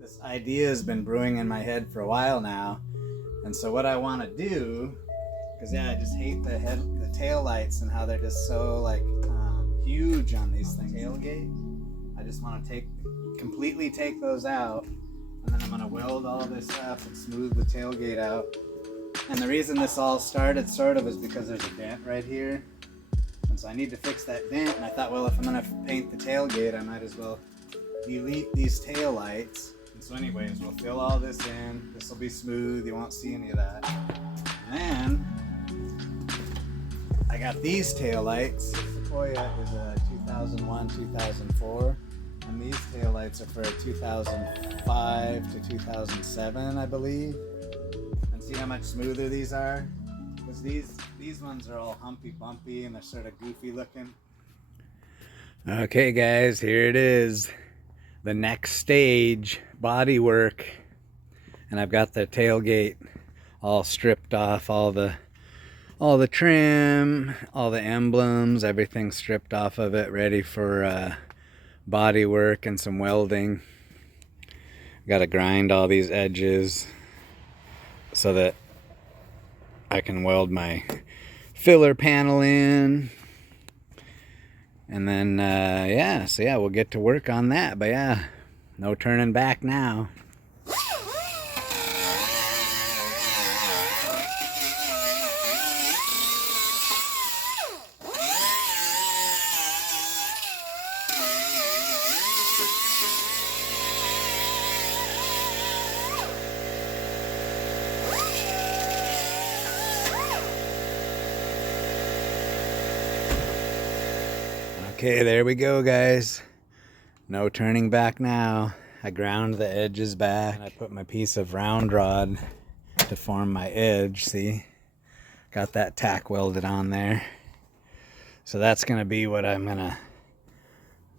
This idea has been brewing in my head for a while now, and so what I want to do, because yeah, I just hate the tail lights and how they're just so like huge on these things. Tailgate. I just want to completely take those out, and then I'm going to weld all this up and smooth the tailgate out. And the reason this all started sort of is because there's a dent right here, and so I need to fix that dent. And I thought, well, if I'm going to paint the tailgate, I might as well delete these tail lights. And so anyways, we'll fill all this in. This will be smooth. You won't see any of that. And then I got these tail lights. Sequoia is a 2001, 2004. And these tail lights are for 2005 to 2007, I believe. And see how much smoother these are? Because these ones are all humpy bumpy and they're sort of goofy looking. Okay guys, here it is. The next stage, bodywork. And I've got the tailgate all stripped off, all the trim, all the emblems, everything stripped off of it, ready for bodywork and some welding. Got to grind all these edges so that I can weld my filler panel in. And then, yeah, so yeah, we'll get to work on that. But yeah, no turning back now. Okay, there we go, guys. No turning back now. I ground the edges back, and I put my piece of round rod to form my edge. See? Got that tack welded on there. So that's gonna be what I'm gonna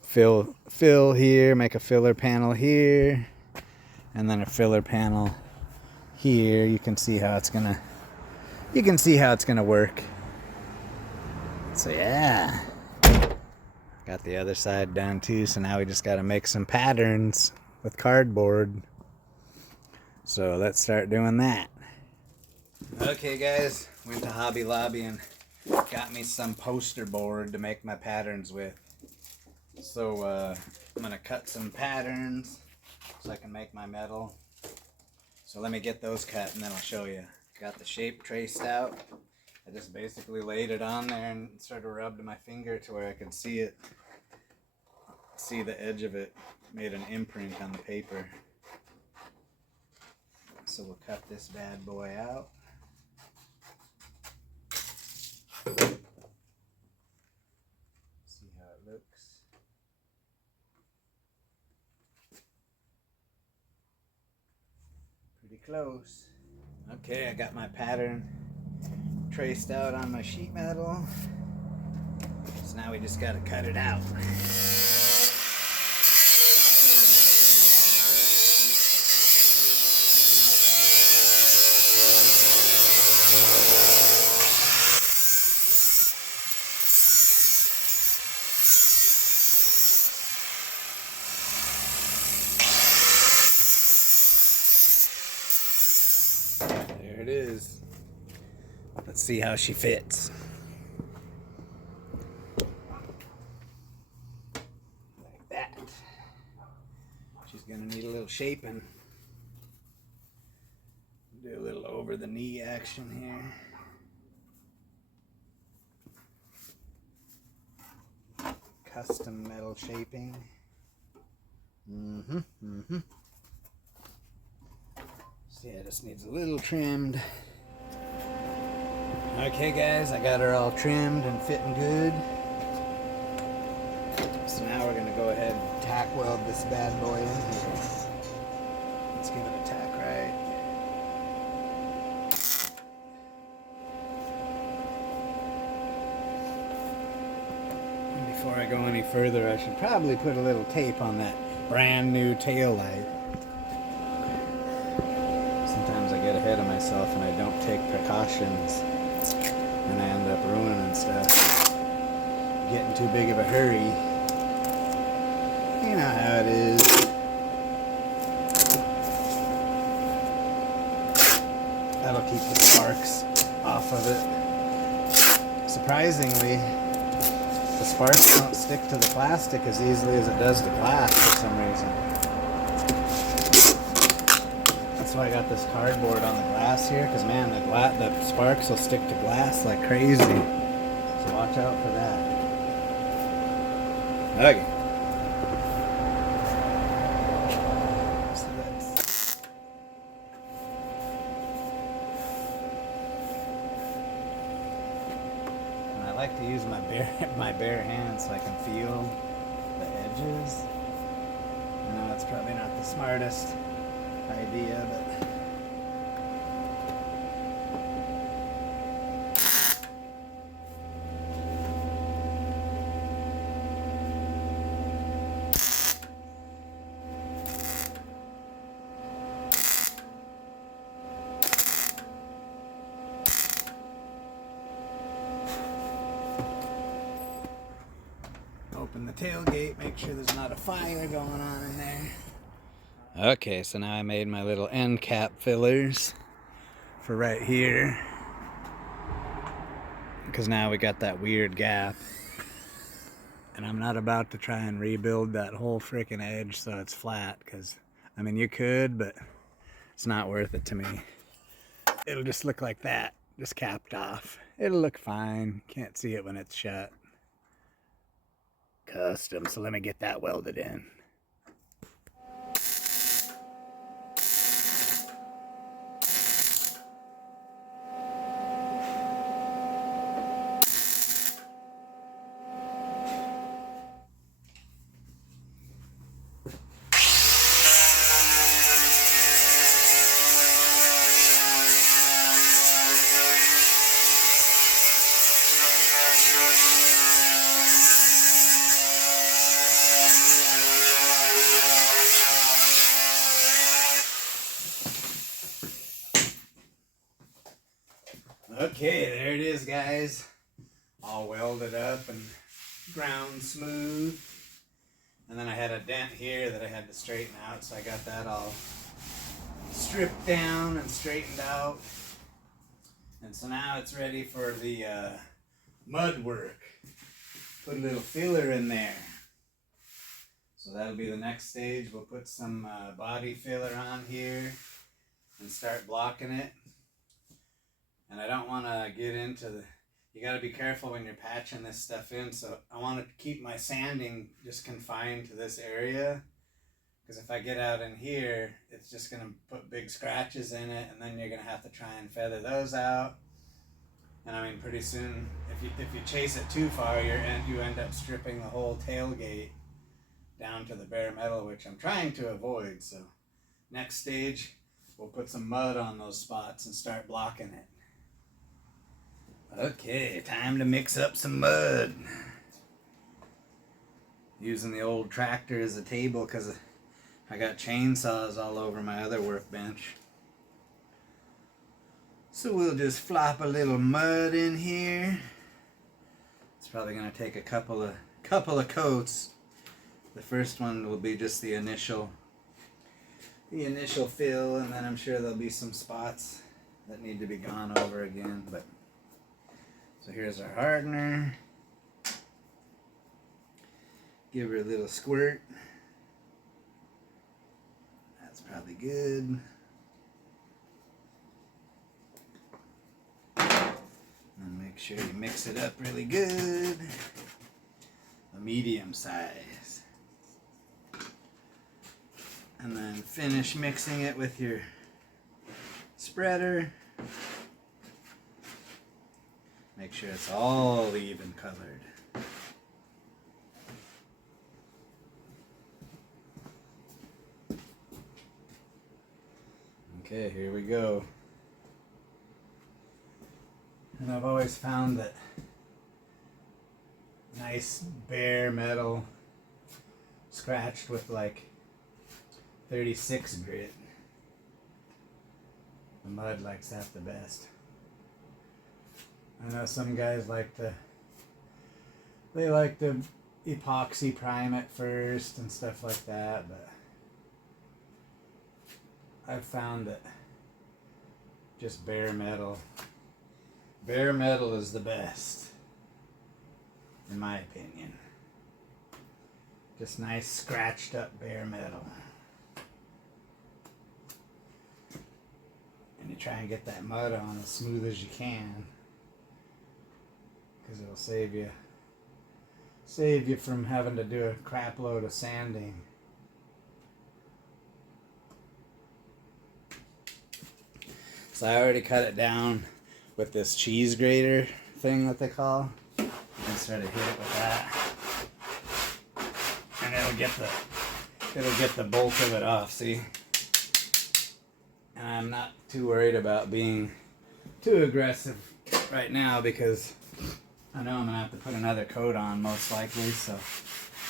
fill here, make a filler panel here, and then a filler panel here. You can see how it's gonna work. So yeah. Got the other side done too, so now we just got to make some patterns with cardboard. So let's start doing that. Okay guys, went to Hobby Lobby and got me some poster board to make my patterns with. So I'm going to cut some patterns so I can make my metal. So let me get those cut and then I'll show you. Got the shape traced out. I just basically laid it on there and sort of rubbed my finger to where I could see it. See the edge of it, made an imprint on the paper. So we'll cut this bad boy out. See how it looks. Pretty close. Okay, I got my pattern traced out on my sheet metal. So now we just gotta cut it out. There it is. Let's see how she fits. Like that. She's gonna need a little shaping. Do a little over the knee action here. Custom metal shaping. See, it just needs a little trimmed. Okay guys, I got her all trimmed and fitting good. So now we're gonna go ahead and tack weld this bad boy in here. Let's give it a tack right. And before I go any further, I should probably put a little tape on that brand new tail light. Sometimes I get ahead of myself and I don't take precautions. And I end up ruining stuff. Getting too big of a hurry. You know how it is. keep the sparks off of it. Surprisingly, the sparks don't stick to the plastic as easily as it does to glass for some reason. That's why I got this cardboard on the glass here, because man, the sparks will stick to glass like crazy. So watch out for that. Okay. And I like to use my bare hands so I can feel the edges. I know it's probably not the smartest idea, but open the tailgate, make sure there's not a fire going on in there. Okay, so now I made my little end cap fillers for right here, because now we got that weird gap, and I'm not about to try and rebuild that whole freaking edge so it's flat, because I mean you could, but it's not worth it to me. It'll just look like that, just capped off. It'll look fine, can't see it when it's shut. Custom, so let me get that welded in. Okay, there it is, guys. All welded up and ground smooth. And then I had a dent here that I had to straighten out, so I got that all stripped down and straightened out. And so now it's ready for the mud work. Put a little filler in there. So that'll be the next stage. We'll put some body filler on here and start blocking it. And I don't want to get into the, you got to be careful when you're patching this stuff in. So I want to keep my sanding just confined to this area. Because if I get out in here, it's just going to put big scratches in it. And then you're going to have to try and feather those out. And I mean, pretty soon, if you chase it too far, you end up stripping the whole tailgate down to the bare metal, which I'm trying to avoid. So next stage, we'll put some mud on those spots and start blocking it. Okay, time to mix up some mud. Using the old tractor as a table because I got chainsaws all over my other workbench. So we'll just flop a little mud in here. It's probably going to take a couple of coats. The first one will be just the initial fill, and then I'm sure there'll be some spots that need to be gone over again. But so here's our hardener. Give her a little squirt. That's probably good. And make sure you mix it up really good. A medium size. And then finish mixing it with your spreader. Make sure it's all even colored. Okay, here we go. And I've always found that nice bare metal scratched with like 36 grit. The mud likes that the best. I know some guys like to epoxy prime it first and stuff like that, but I've found that just bare metal. Bare metal is the best, in my opinion. Just nice scratched up bare metal. And you try and get that mud on as smooth as you can, because it'll save you from having to do a crap load of sanding. So I already cut it down with this cheese grater thing that they call. You can sort of hit it with that, and it'll get the bulk of it off. See, and I'm not too worried about being too aggressive right now because I know I'm gonna have to put another coat on most likely. So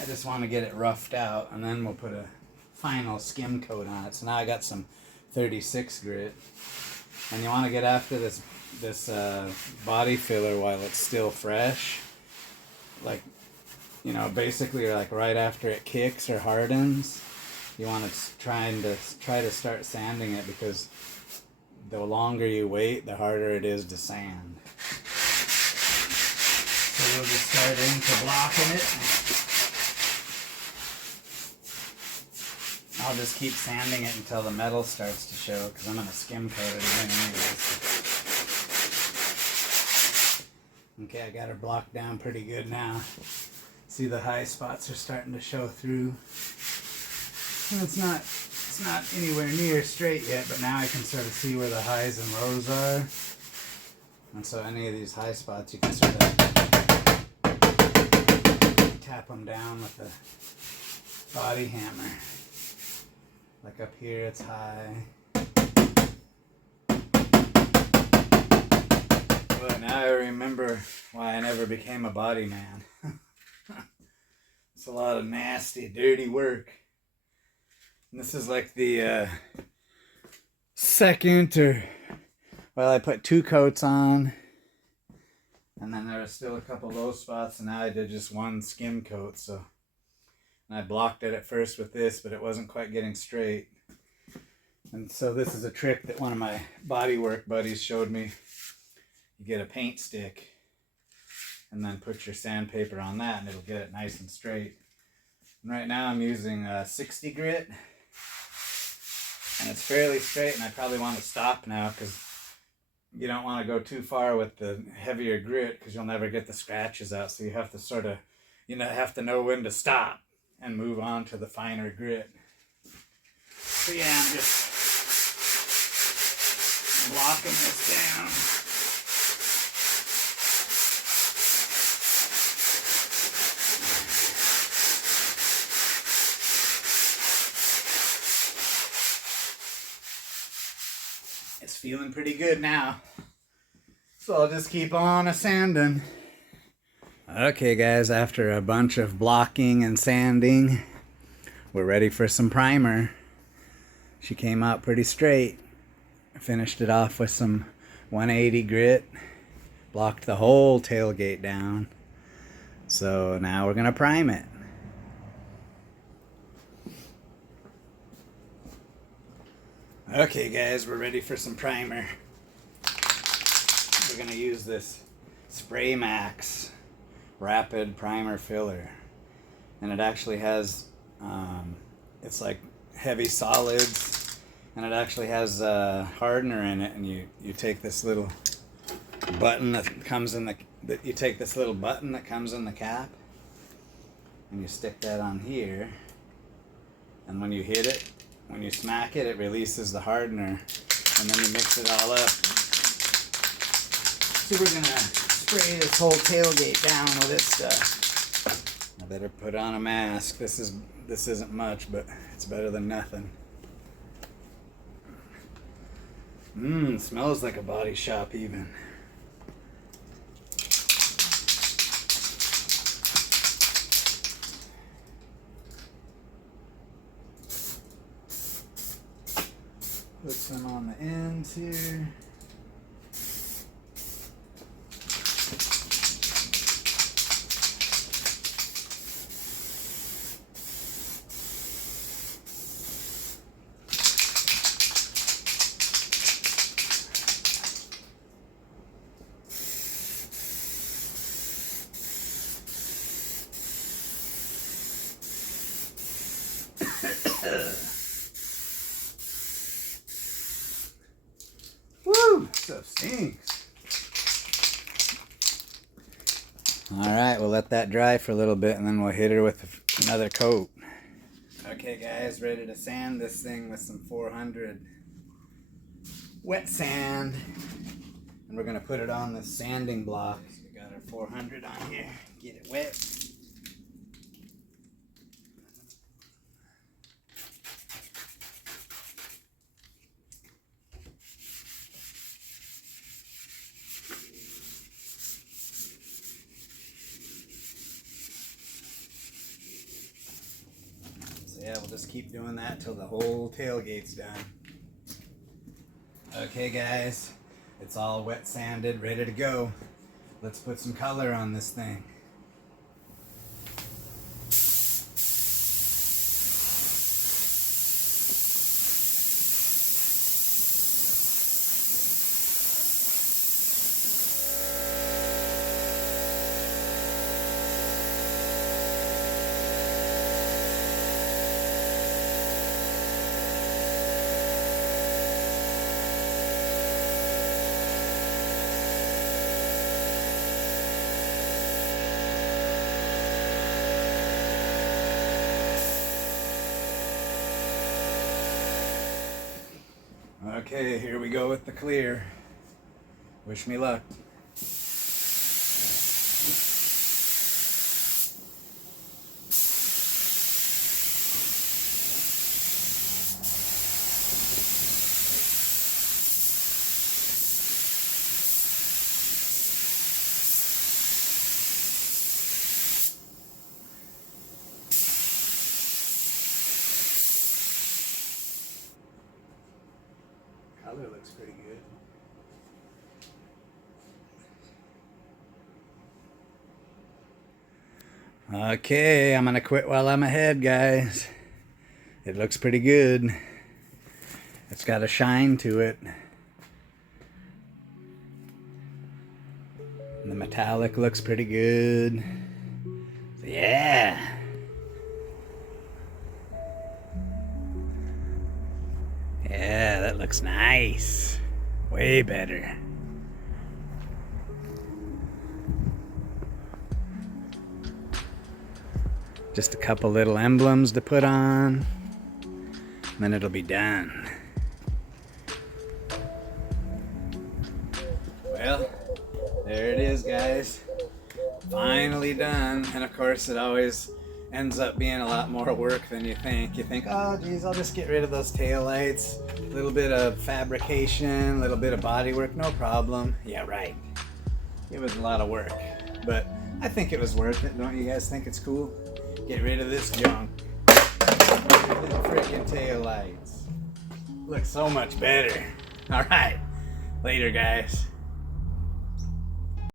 I just want to get it roughed out, and then we'll put a final skim coat on it. So now I got some 36 grit. And you want to get after this body filler while it's still fresh, like, you know, basically like right after it kicks or hardens. You want to try to start sanding it, because the longer you wait, the harder it is to sand. So we'll just start into blocking it. I'll just keep sanding it until the metal starts to show, because I'm going to skim coat it again anyways. Okay, I got her blocked down pretty good now. See, the high spots are starting to show through. And it's not anywhere near straight yet, but now I can sort of see where the highs and lows are. And so any of these high spots, you can sort of tap them down with a body hammer. Like up here, it's high. But now I remember why I never became a body man. It's a lot of nasty, dirty work. And this is like the second I put 2 coats on. And then there was still a couple low spots, and now I did just 1 skim coat, so. And I blocked it at first with this, but it wasn't quite getting straight. And so this is a trick that one of my Bodywork buddies showed me. You get a paint stick and then put your sandpaper on that, and it'll get it nice and straight. And right now I'm using 60 grit, and it's fairly straight, and I probably want to stop now because you don't want to go too far with the heavier grit because you'll never get the scratches out. So you have to sort of, have to know when to stop and move on to the finer grit. So yeah, I'm just blocking this down. It's feeling pretty good now. So I'll just keep on a-sanding. Okay guys, after a bunch of blocking and sanding, we're ready for some primer. She came out pretty straight. I finished it off with some 180 grit, blocked the whole tailgate down. So now we're gonna prime it. Okay guys, we're ready for some primer. We're gonna use this Spray Max Rapid Primer Filler, and it actually has it's like heavy solids, and it actually has a hardener in it, and you take this little button that comes in the cap, and you stick that on here, and when you hit it, when you smack it, it releases the hardener, and then you mix it all up. So we're gonna spray this whole tailgate down with this stuff. I better put on a mask. This isn't much, but it's better than nothing. Smells like a body shop even. Put some on the ends here. Woo! Stuff stinks. Alright, we'll let that dry for a little bit and then we'll hit her with another coat. Okay guys, ready to sand this thing with some 400 wet sand. And we're going to put it on this sanding block. So we got our 400 on here. Get it wet. So yeah, we'll just keep doing that till the whole tailgate's done. Okay guys, it's all wet sanded, ready to go. Let's put some color on this thing. Okay, here we go with the clear. Wish me luck. Color looks pretty good. Okay, I'm gonna quit while I'm ahead, guys. It looks pretty good. It's got a shine to it. And the metallic looks pretty good. So yeah. Yeah, that looks nice. Way better. Just a couple little emblems to put on, and then it'll be done. Well, there it is, guys. Finally done. And of course, it always ends up being a lot more work than you think. You think, oh geez, I'll just get rid of those tail lights. A little bit of fabrication, a little bit of bodywork, no problem. Yeah, right. It was a lot of work, but I think it was worth it. Don't you guys think it's cool? Get rid of this junk. Freaking tail lights. Looks so much better. All right. Later, guys.